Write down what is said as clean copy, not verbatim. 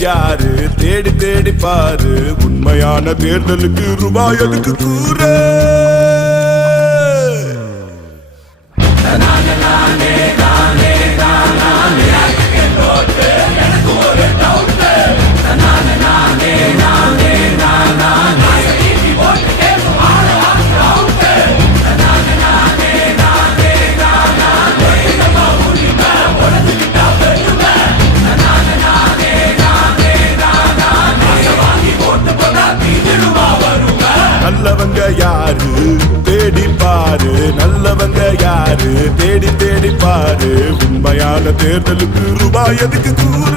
யாரு தேடி தேடி பாரு உண்மையான தேர்தலுக்கு ரூபாய் எதுக்கு கூற நல்லவங்க யாரு தேடி பாரு நல்லவங்க யாரு தேடி தேடி பாரு உண்மையான தேர்தலுக்கு ரூபாய் எதுக்கு கூற